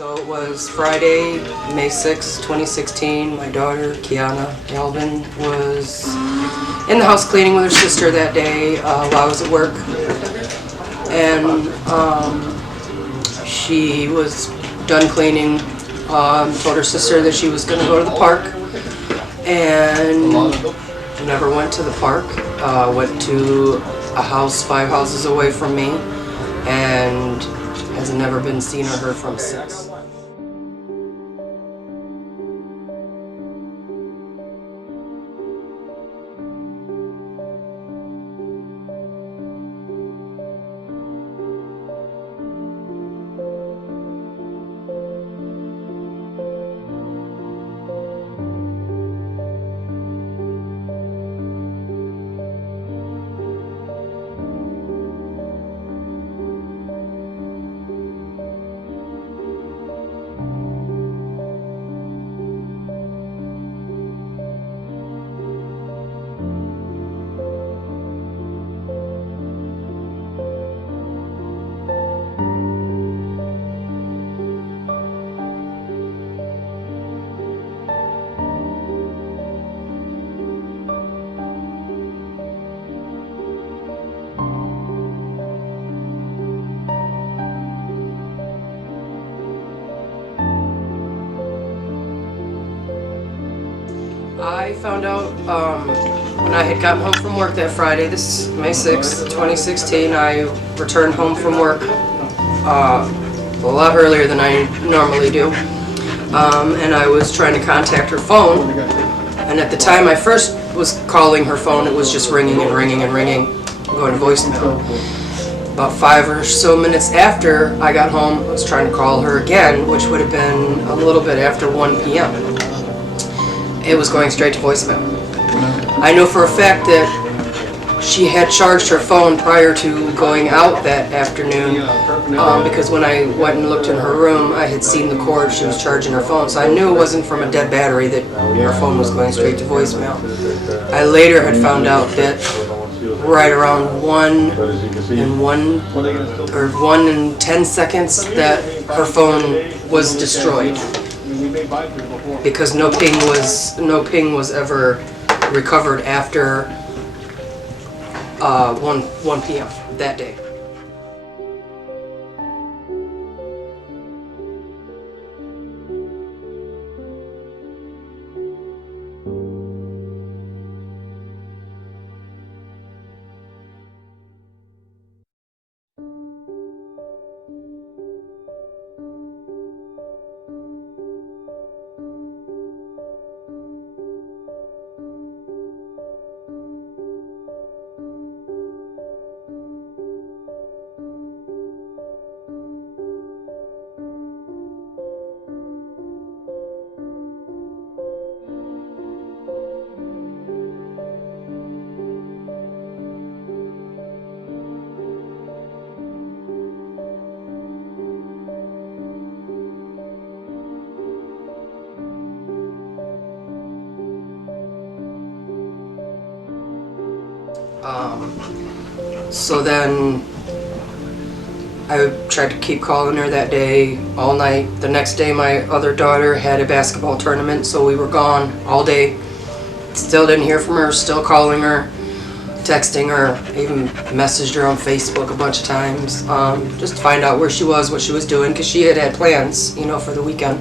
So it was Friday, May 6, 2016. My daughter, Kianna Galvin, was in the house cleaning with her sister that day while I was at work. And she was done cleaning, told her sister that she was going to go to the park, and never went to the park. Went to a house 5 houses away from me, and has never been seen or heard from since. I found out when I had gotten home from work that Friday. This is May 6, 2016. I returned home from work a lot earlier than I normally do. And I was trying to contact her phone. And at the time I first was calling her phone, it was just ringing and ringing and ringing, going to voicemail. About 5 or so minutes after I got home, I was trying to call her again, which would have been a little bit after 1 p.m. It was going straight to voicemail. I know for a fact that she had charged her phone prior to going out that afternoon, because when I went and looked in her room, I had seen the cord she was charging her phone, so I knew it wasn't from a dead battery that her phone was going straight to voicemail. I later had found out that right around 1 and 10 seconds that her phone was destroyed, because no ping was ever recovered after 1 p.m. that day. So then I tried to keep calling her that day, all night. The next day my other daughter had a basketball tournament, so we were gone all day. Still didn't hear from her, still calling her, texting her, even messaged her on Facebook a bunch of times, just to find out where she was, what she was doing, because she had plans, for the weekend.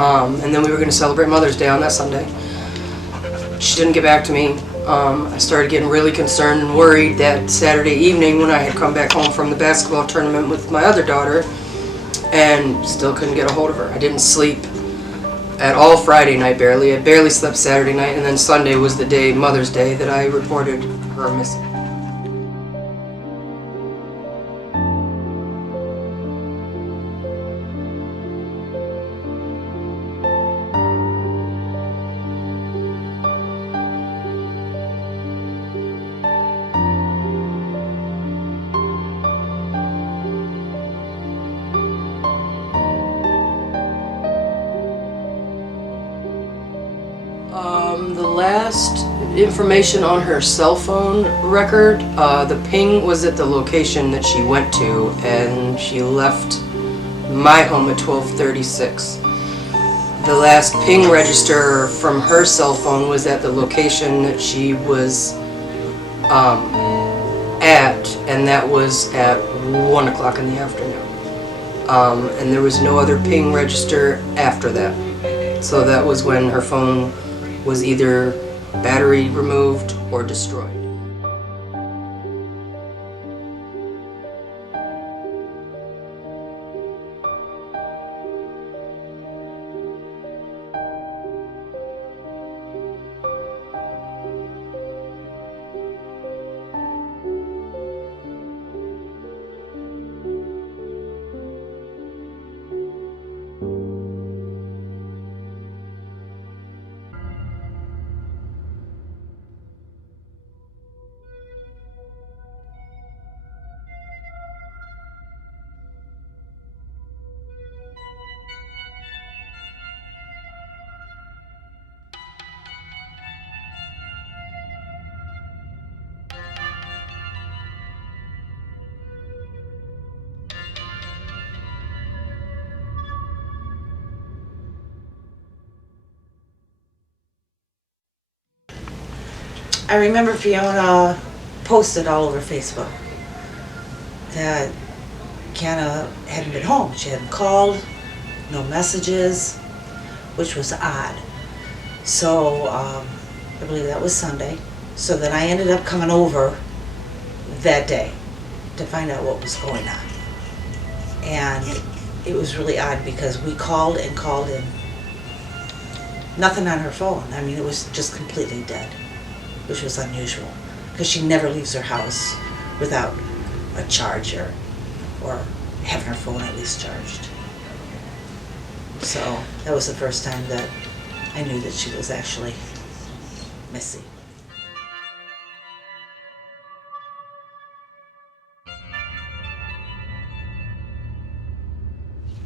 And then we were going to celebrate Mother's Day on that Sunday. She didn't get back to me. I started getting really concerned and worried that Saturday evening when I had come back home from the basketball tournament with my other daughter, and still couldn't get a hold of her. I didn't sleep at all Friday night, barely. I barely slept Saturday night, and then Sunday was the day, Mother's Day, that I reported her missing. The last information on her cell phone record, the ping was at the location that she went to, and she left my home at 12:36. The last ping register from her cell phone was at the location that she was at, and that was at 1 o'clock in the afternoon. And there was no other ping register after that. So that was when her phone was either battery removed or destroyed. I remember Fiona posted all over Facebook that Kianna hadn't been home. She hadn't called, no messages, which was odd. So I believe that was Sunday. So then I ended up coming over that day to find out what was going on. And it was really odd because we called and nothing on her phone. I mean, it was just completely dead, which was unusual because she never leaves her house without a charger or having her phone at least charged. So that was the first time that I knew that she was actually missing.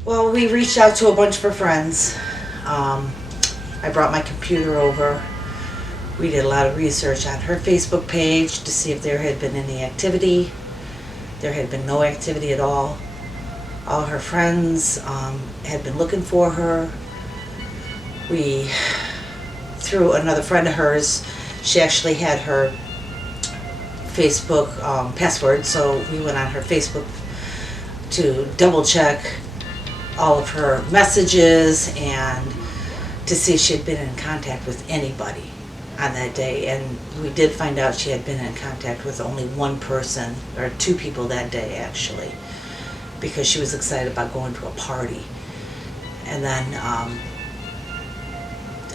Well, we reached out to a bunch of her friends. I brought my computer over. We did a lot of research on her Facebook page to see if there had been any activity. There had been no activity at all. All her friends had been looking for her. We, through another friend of hers, she actually had her Facebook password, so we went on her Facebook to double check all of her messages and to see if she had been in contact with anybody on that day. And we did find out she had been in contact with only one person, or two people that day actually, because she was excited about going to a party. And then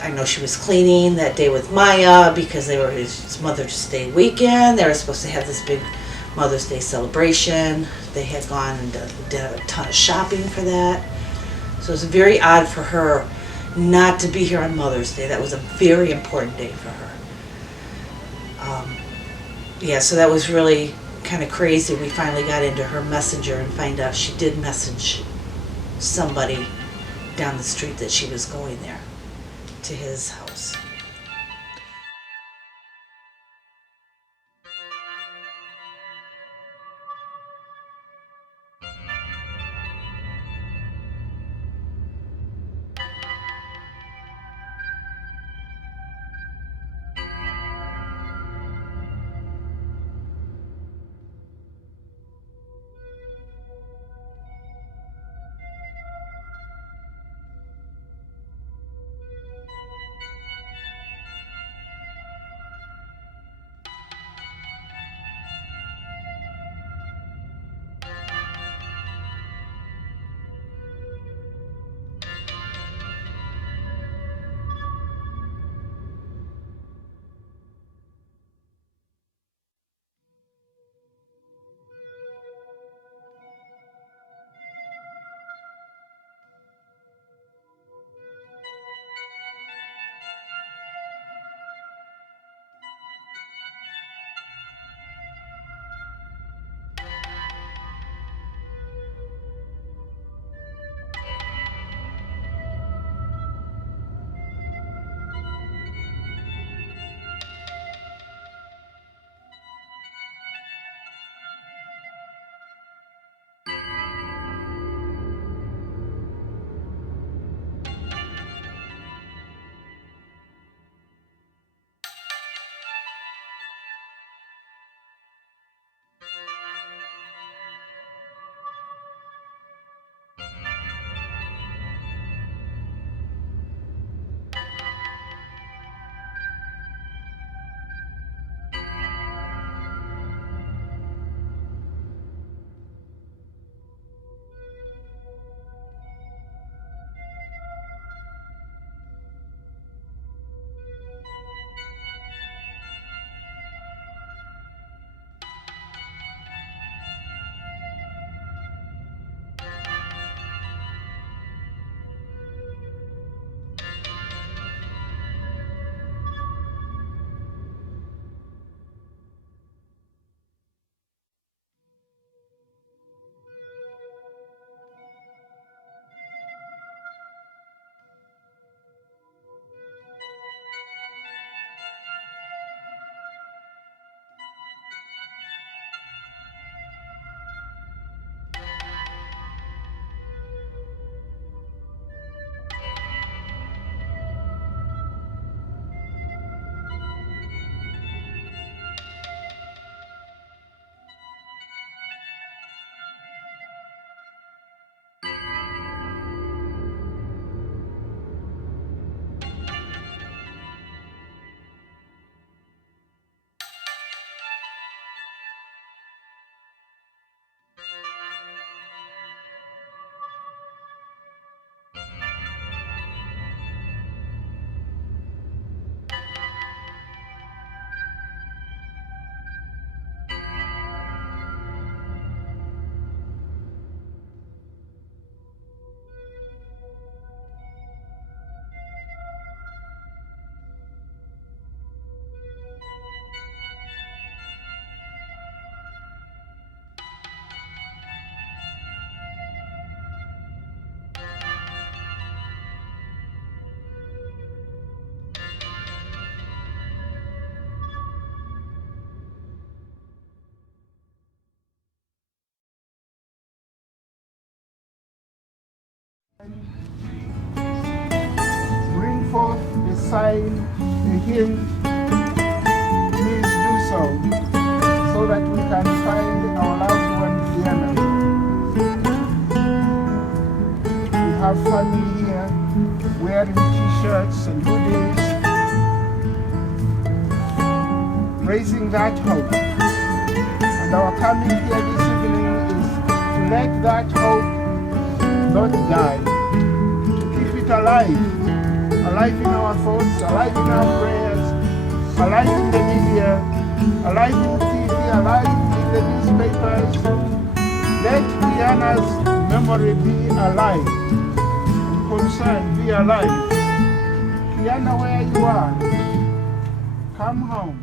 I know she was cleaning that day with Maya because they were his Mother's Day weekend. They were supposed to have this big Mother's Day celebration. They had gone and did a ton of shopping for that. So it was very odd for her not to be here on Mother's Day. That was a very important day for her. Yeah, so that was really kind of crazy. We finally got into her messenger and find out she did message somebody down the street that she was going there to his house. sign, a hint, please do so that we can find our loved one Kianna. We have family here wearing t-shirts and hoodies, raising that hope. And our coming here this evening is to let that hope not die, to keep it alive. Alive in our thoughts, alive in our prayers, alive in the media, alive in TV, alive in the newspapers. Let Kianna's memory be alive, concern be alive. Kianna, where you are, come home.